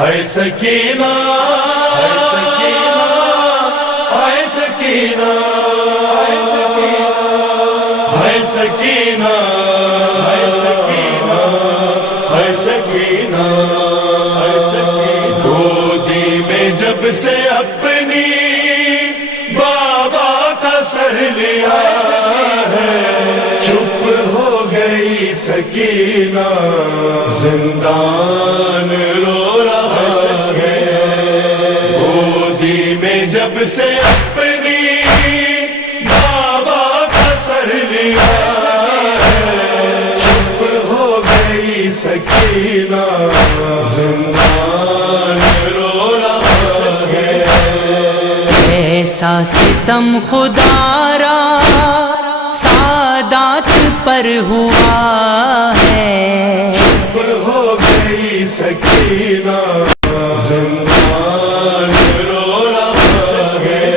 ہے سکینہ ہے سکینہ ہے سکینہ ہے سکینہ ہے سکینہ ہے سکینہ ہے سکینہ گودی میں جب سے اپنی بابا کا سر لیا ہے چپ ہو گئی سکینہ زندان رو رہا ہے گودی میں جب سے اپنی بابا کا سر لیا ہے چپ ہو گئی سکینہ زندان رو رہا ہے ایسا ستم خدا را سادات پر ہوا ہے چپ ہو گئی سکینہ زندان رو رہا ہے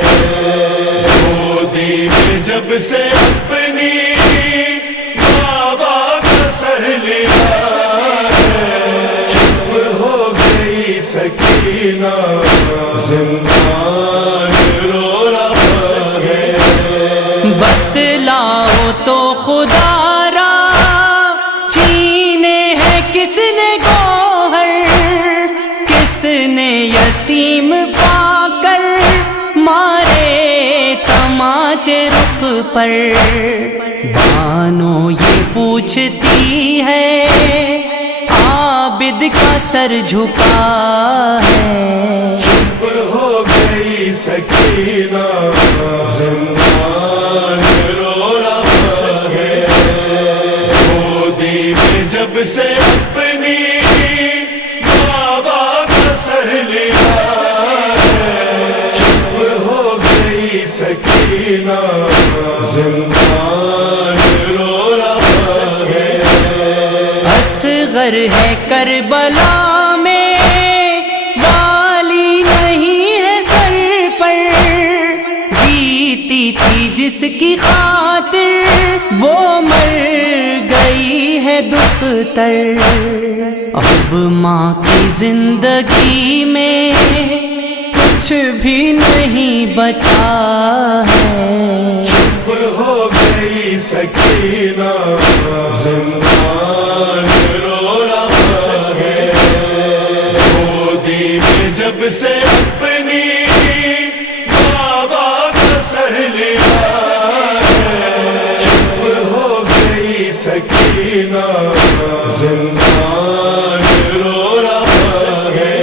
گودی میں جب سے اپنی بابا کا سر لیا ہے چپ ہو گئی سکینہ زندان رو رہا ہے بتلاؤ تو خدا را چینے ہے کس نے گوہر کس نے یتیم پا کر مارے تماچے رخ پر بانو یہ پوچھتی ہے عابد کا سر جھکا ہے چپ ہو گئی سکینہ زندان رو رہا ہے گودی میں جب سے اپنی بابا کا سر لیا ہے چپ ہو گئی سکینہ زندان رو رہا ہے اصغر ہے کربلا میں والی نہیں ہے سر پر جیتی تھی جس کی خاطر وہ مر گئی ہے دکھ تر اب ماں کی زندگی میں کچھ بھی نہیں بچا ہے چپ ہو گئی سکینہ زندان رو رہا ہے گودی میں جب سے اپنی بابا کا سر لیا ہے چپ ہو گئی سکینہ زندان رو رہا ہے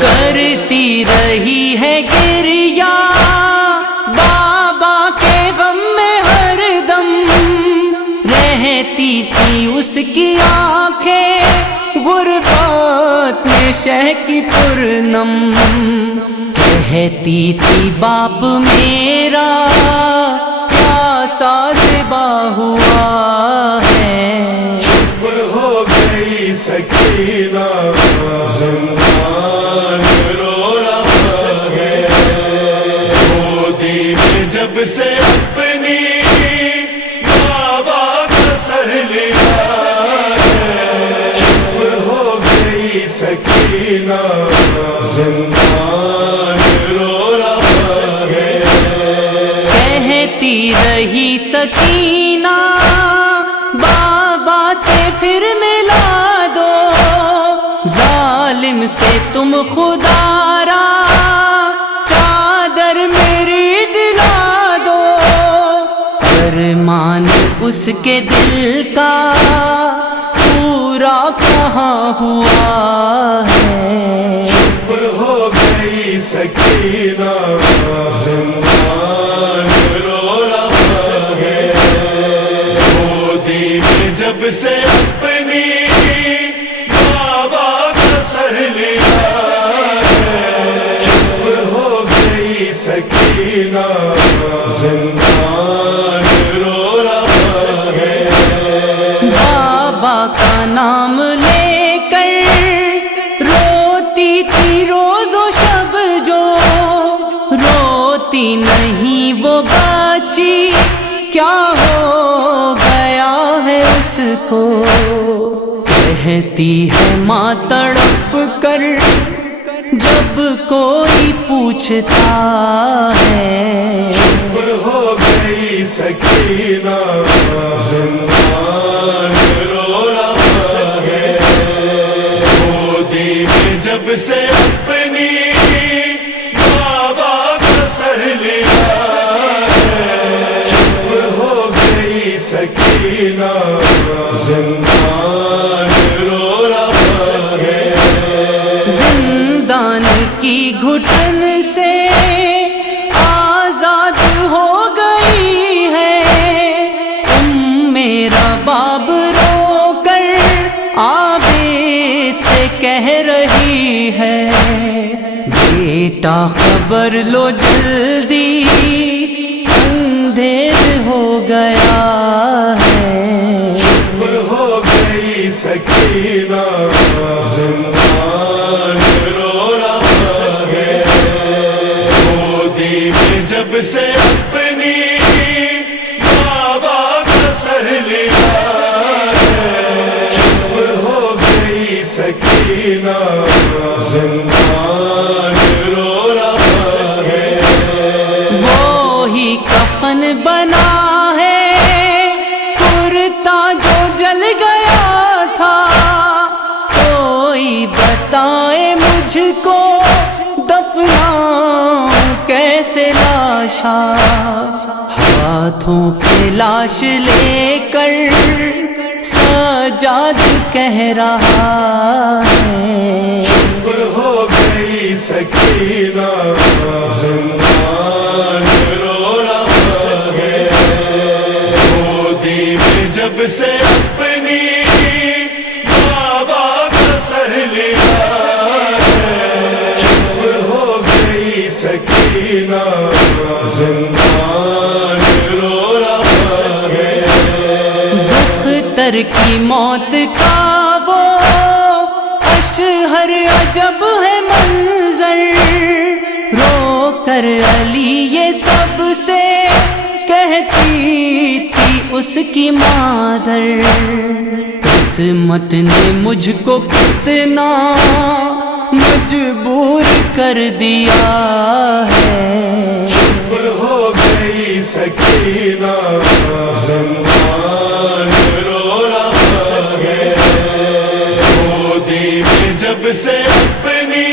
کرتی رہی ہے گریا بابا کے غم میں ہر دم رہتی تھی اس کی آنکھیں غربت میں شہ کی پرنم کہتی تھی باپ میرا کیا سازبا ہوا ہے چپ ہو گئی سکینہ زندان رو رہا ہے گودی میں جب سے اپنی بابا کا سر لیا ہے چپ ہو گئی سکینہ زندان رو رہا ہے کہتی رہی سکینہ بابا سے پھر ملا دو ظالم سے تم خدا را چادر میری دلا دو ارمان اس کے دل کا پورا کہاں ہوا ہے چپ ہو گئی سکینہ زندان رو رہا ہے گودی میں جب سے اپنی بابا کا سر لیا ہے چپ ہو گئی سکینہ زندان رو رہا ہے بابا کا نام لے کر روتی تھی روز و شب جو روتی نہیں وہ بچی کیا ہو گیا ہے اس کو کہتی ہے ماں تڑپ کر جب کوئی پوچھتا ہے، چپ ہو گئی سکینہ زندان رو رہا ہے، گودی میں جب سے اپنی بابا کا سر لیا ہے، چپ ہو گئی سکینہ زندان رو رہا ہے، زندان کی گھٹن سے آزاد ہو گئی ہے، میرا باب رو کر عابد سے کہہ رہی ہے، بیٹا خبر لو جلدی اندھیر ہو گیا ہے، چپ ہو گئی سکینہ زندان رو رہا ہے، گودی میں جب سے اپنی بابا کا سر لیا ہے، چپ ہو گئی سکینہ زندان رو رہا ہے، وہی کفن بنا ہے کرتا جو جل گیا تھا، کوئی بتائے مجھ کو دفناؤں کیسے لاشا، ہاتھوں پہ لاش لے کر سجاد کہہ رہا ہے، چپ ہو گئی سکینہ زندان رو رہا ہے، گودی میں جب سے اپنی بابا کا سر لیا ہے، چپ ہو گئی سکینہ زندان رو رہا ہے، دختر کی موت کا وہ اشہر عجب ہے منظر، رو کر علی یہ سب سے کہتی تھی اس کی مادر، قسمت نے مجھ کو کتنا مجبور کر دیا ہے، چپ ہو گئی سکینہ زندان رو رہا ہے، گودی میں جب سے اپنی